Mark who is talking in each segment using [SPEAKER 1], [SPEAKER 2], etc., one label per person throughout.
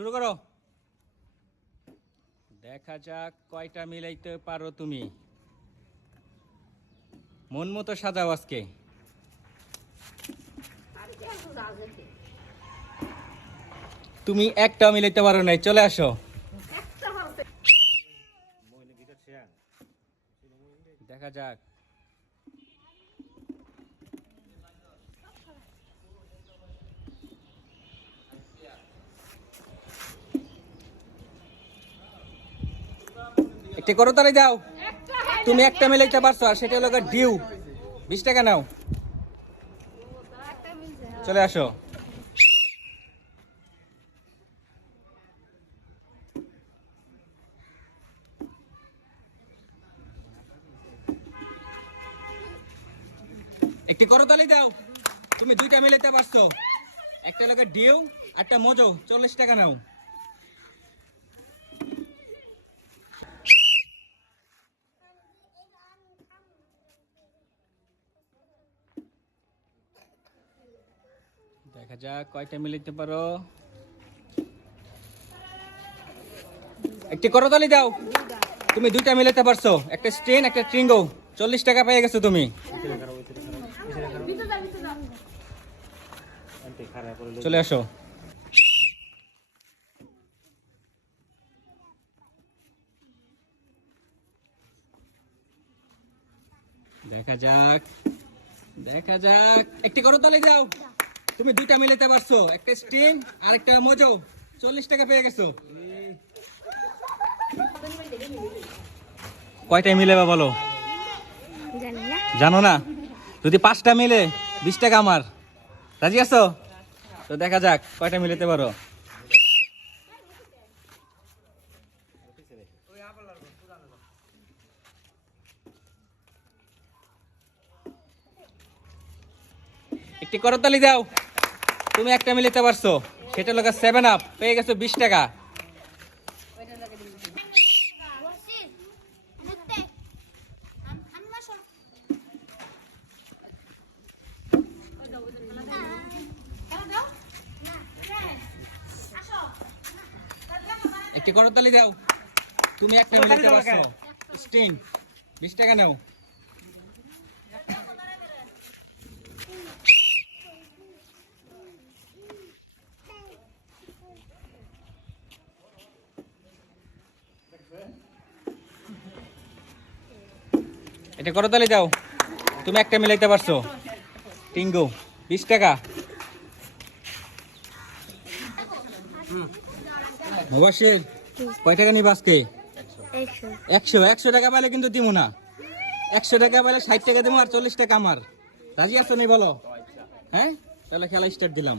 [SPEAKER 1] শুরু করো। দেখা যাক কয়টা মিলাইতে পারো তুমি। মন মতো সাজাও আজকে। তুমি একটাও মিলাইতে পারো নাই চলে আসো। দেখা যাক। একটি করো তারাই দাও তুমি একটা মিলাইতে পারছ আর সেটা হলো ডিউ। বিশ টাকা নাও। চলে আসো। একটি করতালি দাও তুমি দুইটা মিলাইতে পারছ। একটা লোকের ডিউ একটা মজো। চল্লিশ টাকা নাও। দেখা যাক, কয়টা মিলাইতে পারো? একটি করতালি দাও। তুমি দুইটা মিলাতে পারছ। একটা স্ট্রেন একটা ট্রিঙ্গো। চল্লিশ টাকা পেয়ে গেছো তুমি। চলে আসো। দেখা যাক দেখা যাক। একটি করো তালে যাও তুমি দুইটা মিলাতে পারছ। একটা স্টিম আর একটা মজো। চল্লিশ টাকা পেয়ে গেছো। কয়টায় মিলেবা বলো?
[SPEAKER 2] জানো না।
[SPEAKER 1] যদি পাঁচটা মিলে বিশ টাকা আমার। রাজি আছো? তো দেখা যাক কয়টা মিলাতে পারো? একটি করতালি দাও। তুমি একটা মিলাতে পারছ। সেটা লোক সেভেন আপ পেয়ে গেছো বিশ টাকা। একটি করতালি দাও। তুমি একটা মিলাতে পারছ। স্টিং বিশ টাকা নাও। এটা করো তাহলে দাও? তুমি একটা মিলাইতে পারছ। টিঙ্গু বিশ টাকা। মুবাসির কয় টাকা নিবা আজকে?
[SPEAKER 2] একশো।
[SPEAKER 1] একশো। টাকা পাইলে কিন্তু দিব না। একশো টাকা পাইলে ষাট টাকা দেবো আর চল্লিশ টাকা আমার। রাজি আছো নি বলো? হ্যাঁ? তাহলে খেলা স্টার্ট দিলাম।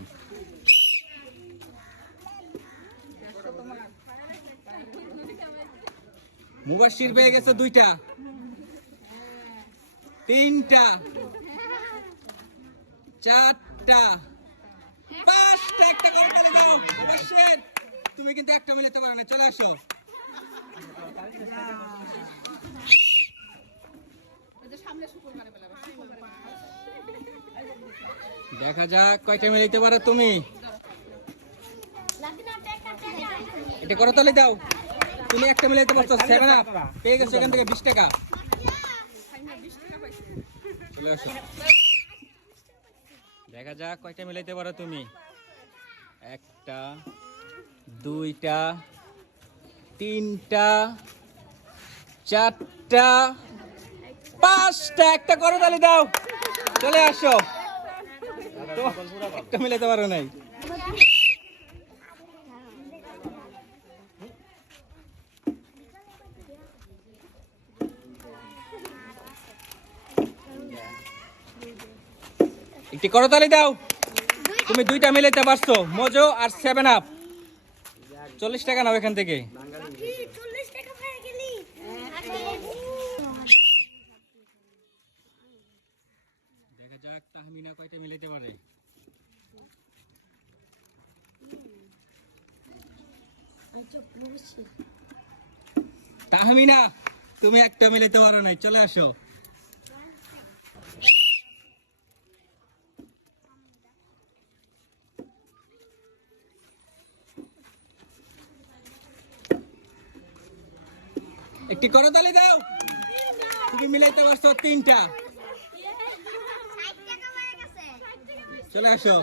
[SPEAKER 1] মুবাসির পেয়ে গেছে দুইটা। তিনটা, চারটা, পাঁচটা, একটা করে তাহলে দাও। মুবাসির তুমি কিন্তু একটা মিলাতে পারো না। চলে আসো। দেখা যাক কয়টা মিলাইতে পারো তুমি। এটা করো তাহলে দাও। তুমি একটা মিলাইতে পারছ। সেভেন আপ পেয়ে গেছো এখান থেকে বিশ টাকা। চলে আসো। দেখা যাক কয়টা মিলাইতে পারো তুমি। একটা, দুইটা, তিনটা, চারটা, পাঁচটা। একটা করো তাহলে দাও। চলে আসো। একটা মিলাইতে পারো নাই। একটি করতালি দাও। তুমি দুইটা মিলাইতে পারছ মজো আর সেভেন আপ চল্লিশ টাকা নাও এখান থেকে। তাহমিনা তাহমিনা, তুমি একটা মিলাইতে পারো নাই। চলে আসো। একটি করো তাহলে দাও। তুমি মিলাইতে পারছ তিনটা। চলে আসো।